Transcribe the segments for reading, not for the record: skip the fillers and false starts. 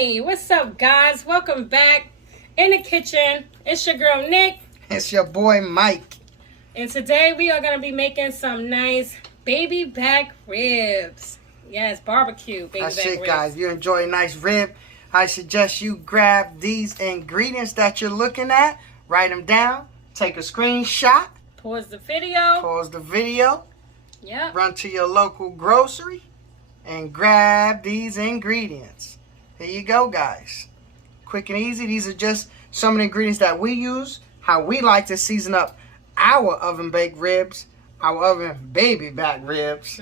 Hey, what's up, guys? Welcome back in the kitchen. It's your girl, Nick. It's your boy, Mike. And today we are going to be making some nice baby back ribs. Yes, barbecue baby That's back it, ribs. guys. You enjoy a nice rib, I suggest you grab these ingredients that you're looking at, write them down, take a screenshot, Pause the video. Yep. Run to your local grocery, and grab these ingredients. Here you go, guys. Quick and easy. These are just some of the ingredients that we use, how we like to season up our oven-baked ribs, our oven baby back ribs.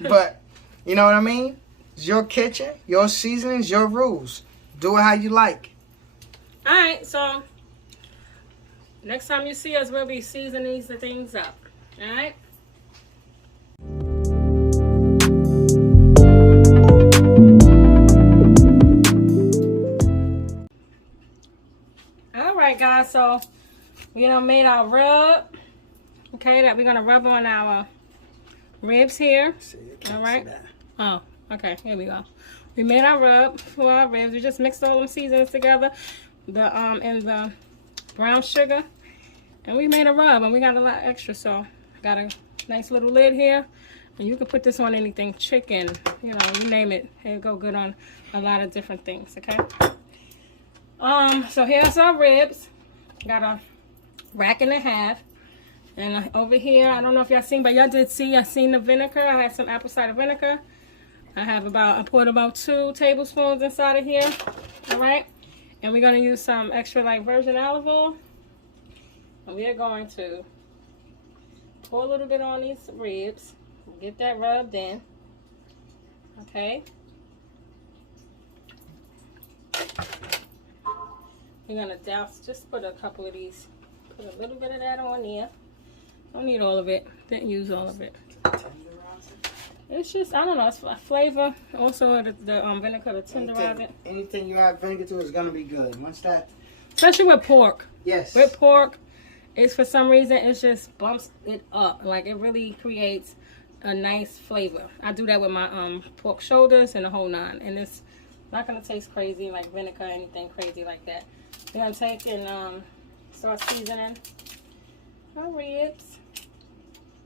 But, you know what I mean? It's your kitchen, your seasonings, your rules. Do it how you like. All right, so next time you see us, we'll be seasoning these things up. All right? Alright guys, so we done made our rub, okay, that we're going to rub on our ribs here. Alright. Oh, okay, here we go. We made our rub for our ribs. We just mixed all them seasonings together, and the brown sugar, and we made a rub, and we got a lot extra, so got a nice little lid here, and you can put this on anything, chicken, you know, you name it. It'll go good on a lot of different things, okay? So here's our ribs. Got a rack and a half. And over here, I don't know if y'all seen, but y'all did see, I seen the vinegar. I had some apple cider vinegar. I poured about 2 tablespoons inside of here. Alright? And we're going to use some extra light virgin olive oil. And we are going to pour a little bit on these ribs. Get that rubbed in. Okay? We're going to douse, just put a couple of these, put a little bit of that on there. Don't need all of it. Didn't use all of it. It's just, I don't know, it's a flavor. Also, the vinegar to tenderize it. Anything you add vinegar to is going to be good. Once that... Especially with pork. Yes. With pork, it's for some reason, it just bumps it up. Like, it really creates a nice flavor. I do that with my pork shoulders and the whole nine. And it's not going to taste crazy like vinegar or anything crazy like that. We're going to take and start seasoning our ribs.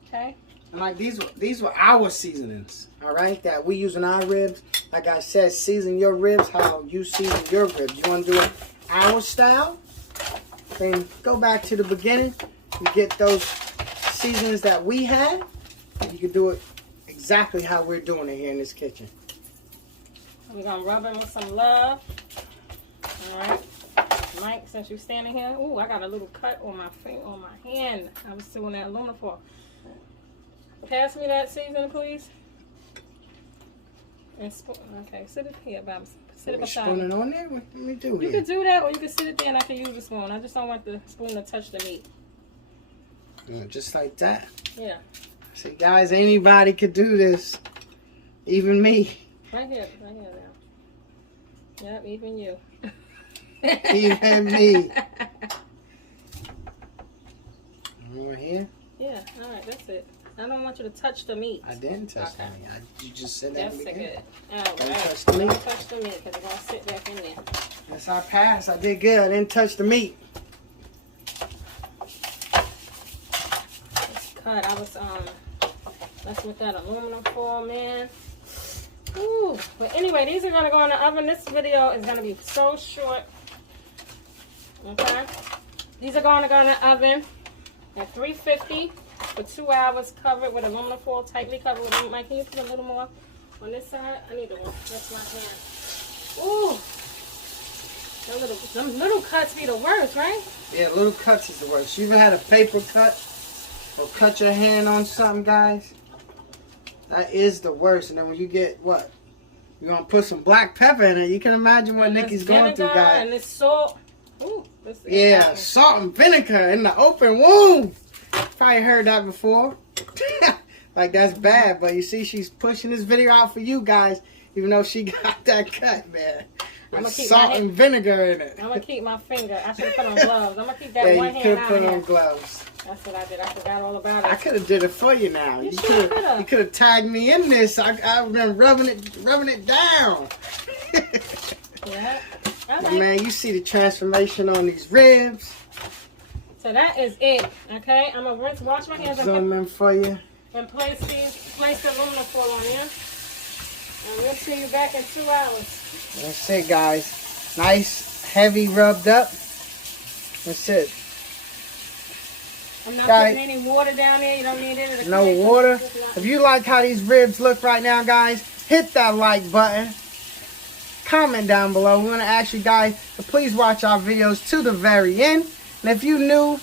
Okay. And like these were our seasonings, all right, that we use in our ribs. Like I said, season your ribs how you season your ribs. You want to do it our style? Then go back to the beginning. You get those seasonings that we had. You can do it exactly how we're doing it here in this kitchen. We're going to rub it with some love. All right. Mike, since you're standing here, ooh, I got a little cut on my finger, on my hand. I was doing that aluminum foil. Pass me that seasoning, please. And spoon. Okay, sit it here, Bob. Sit it beside me. Spoon it on there? What do we do You here? can do that, or you can sit it there and I can use the spoon. I just don't want the spoon to touch the meat. Just like that. Yeah. See, guys, anybody could do this. Even me. Right here now. Yep, even you. Even me. Over here? Yeah, alright, that's it. I don't want you to touch the meat. I didn't touch the meat. You just said that. That's good. Don't Alright. touch the meat. Don't touch the meat because it's going to sit back in there. That's our pass. I did good. I didn't touch the meat. It's cut. I was messing with that aluminum foil, man. Ooh. But anyway, these are going to go in the oven. This video is going to be so short. Okay? These are going to go in the oven at 350 for 2 hours, covered with aluminum foil, tightly covered with Mike, can you put a little more on this side? I need to rest my hand. Ooh. Them little cuts be the worst, right? Yeah, little cuts is the worst. You ever had a paper cut or cut your hand on something, guys? That is the worst. And then when you get, what? You're going to put some black pepper in it. You can imagine what Nikki's going through, guys. And this salt. Ooh, yeah, salt and vinegar in the open wound. Probably heard that before. Like, that's bad. But you see, she's pushing this video out for you guys, even though she got that cut, man. Salt and vinegar in it. I'm going to keep my finger. I should have put on gloves. I'm going to keep that one hand out. Yeah, you could put on gloves. That's what I did. I forgot all about it. I could have did it for you now. You could have. You could have tagged me in this. I've been rubbing it down. Yeah. Right. Man, you see the transformation on these ribs. So that is it. Okay, I'm gonna wash my hands. Zoom in for you. And place the aluminum foil on here. And we'll see you back in 2 hours. That's it, guys. Nice, heavy rubbed up. That's it. I'm not putting any water down there. You don't need it. No water. If you like how these ribs look right now, guys, hit that like button. Comment down below. We want to ask you guys to please watch our videos to the very end. And if you new,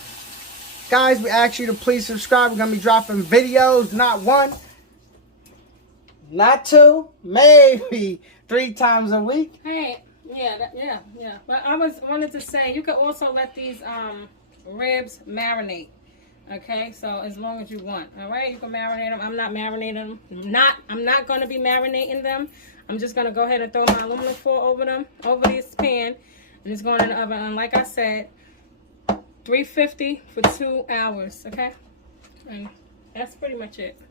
guys, we ask you to please subscribe. We're going to be dropping videos, not one, not two, maybe 3 times a week. Hey, yeah. But I wanted to say, you could also let these ribs marinate. Okay, so as long as you want, all right, you can marinate them. I'm not marinating them. I'm not going to be marinating them. I'm just going to go ahead and throw my aluminum foil over this pan, and it's going in the oven. And like I said, 350 for 2 hours. Okay, and that's pretty much it.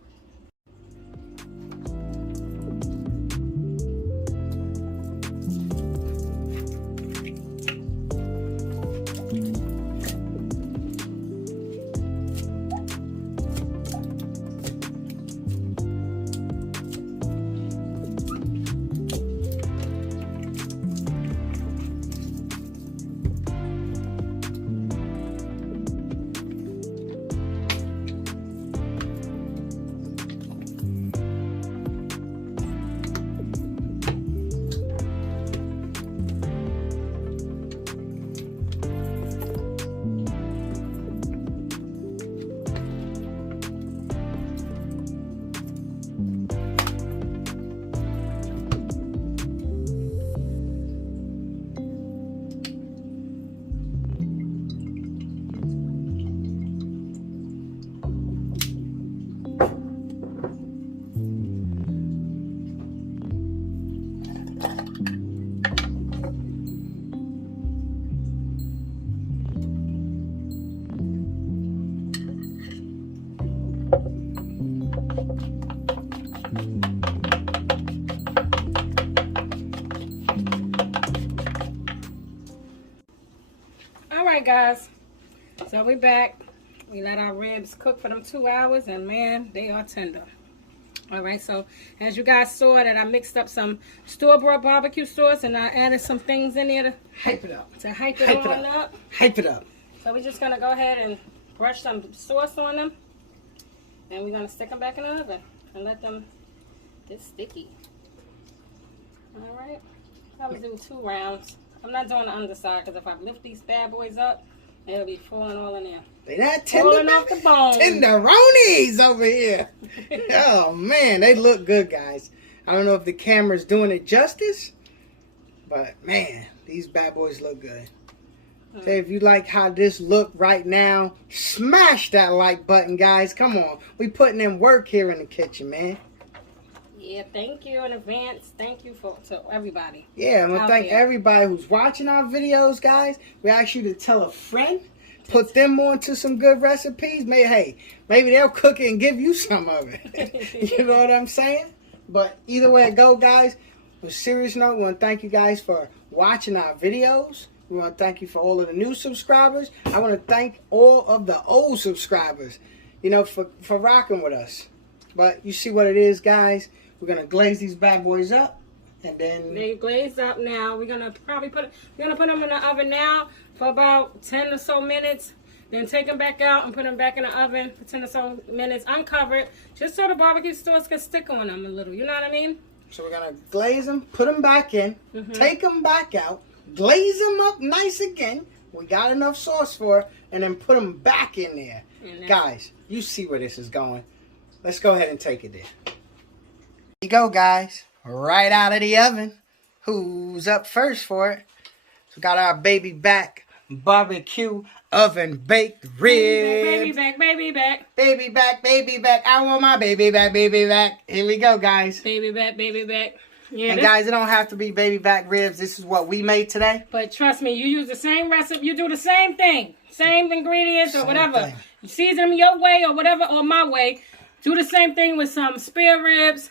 Alright guys, so we back. We let our ribs cook for them 2 hours, and man, they are tender. Alright, so as you guys saw that I mixed up some store-bought barbecue sauce, and I added some things in there to hype it up. Hype it up. Hype it up. So we're just gonna go ahead and brush some sauce on them, and we're gonna stick them back in the oven and let them get sticky. Alright, I was doing 2 rounds. I'm not doing the underside, because if I lift these bad boys up, it'll be falling all in there. They not tender, off the bone. tenderonis over here. Oh man, they look good, guys. I don't know if the camera's doing it justice, but man, these bad boys look good. So if you like how this look right now, smash that like button, guys. Come on, we putting in work here in the kitchen, man. Yeah, thank you in advance. Thank you to everybody. Yeah, I'm going to thank everybody who's watching our videos, guys. We ask you to tell a friend, put them on to some good recipes. Maybe they'll cook it and give you some of it. You know what I'm saying? But either way it go, guys, on a serious note, we want to thank you guys for watching our videos. We want to thank you for all of the new subscribers. I want to thank all of the old subscribers, you know, for rocking with us. But you see what it is, guys. We're gonna glaze these bad boys up, and then they glazed up now. We're gonna probably put them in the oven now for about 10 or so minutes. Then take them back out and put them back in the oven for 10 or so minutes, uncovered, just so the barbecue sauce can stick on them a little. You know what I mean? So we're gonna glaze them, put them back in, take them back out, glaze them up nice again. We got enough sauce for it, and then put them back in there. Guys, you see where this is going. Let's go ahead and take it there. Here you go, guys. Right out of the oven. Who's up first for it? So we got our baby back barbecue oven baked ribs. Baby back. Baby back, baby back. I want my baby back, baby back. Here we go, guys. Baby back. Yeah, and guys, it don't have to be baby back ribs. This is what we made today. But trust me, you use the same recipe. You do the same thing. Same ingredients or whatever. You season them your way or whatever, or my way. Do the same thing with some spare ribs.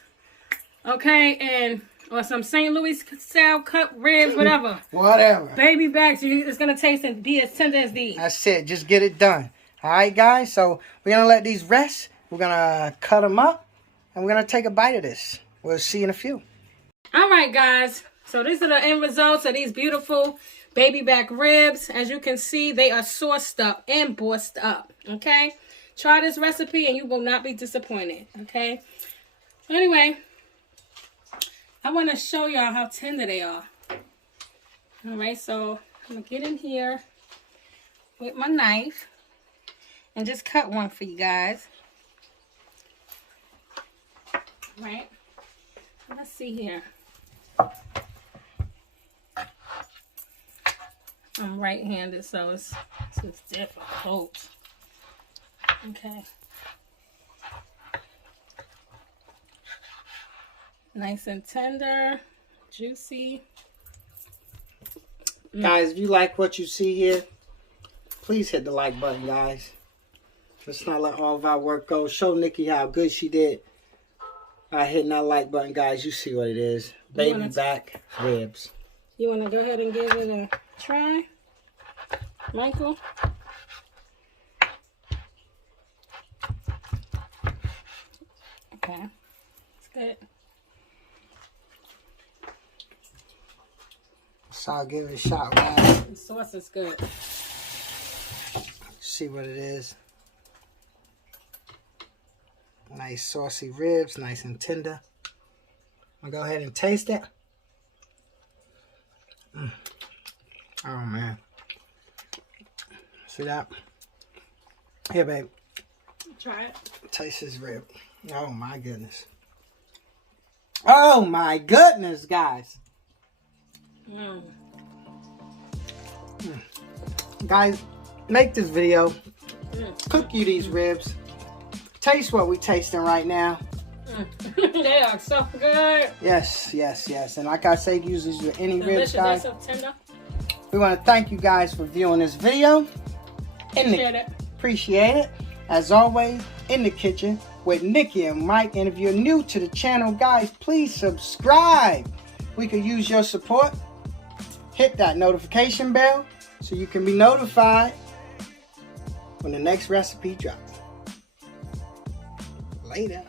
Okay, and or some St. Louis style cut ribs, whatever. Whatever. Baby backs, it's gonna taste and be as tender as these. That's it. Just get it done. All right, guys. So we're gonna let these rest. We're gonna cut them up, and we're gonna take a bite of this. We'll see you in a few. All right, guys. So these are the end results of these beautiful baby back ribs. As you can see, they are sauced up and bossed up. Okay. Try this recipe and you will not be disappointed. Okay. Anyway, I want to show y'all how tender they are. All right. So I'm going to get in here with my knife and just cut one for you guys. All right. Let's see here. I'm right-handed, so it's difficult. Okay. Nice and tender, juicy. Guys, if you like what you see here, please hit the like button, guys. Let's not let all of our work go. Show Nikki how good she did by hitting that like button, guys. You see what it is. Baby back ribs. You want to go ahead and give it a try, Michael? Okay, it's good. So I'll give it a shot, guys. The sauce is good. See what it is. Nice saucy ribs, nice and tender. I'll go ahead and taste it. Oh man. See that? Here, babe. Try it. Taste this rib. Oh my goodness. Oh my goodness, guys. Guys, make this video. Cook you these ribs. Taste what we tasting right now. They are so good. Yes, yes, yes. And like I say, use these with any ribs, guys. They're so tender. We want to thank you guys for viewing this video. Appreciate it. As always, in the kitchen with Nikki and Mike. And if you're new to the channel, guys, please subscribe. We could use your support. Hit that notification bell so you can be notified when the next recipe drops. Later.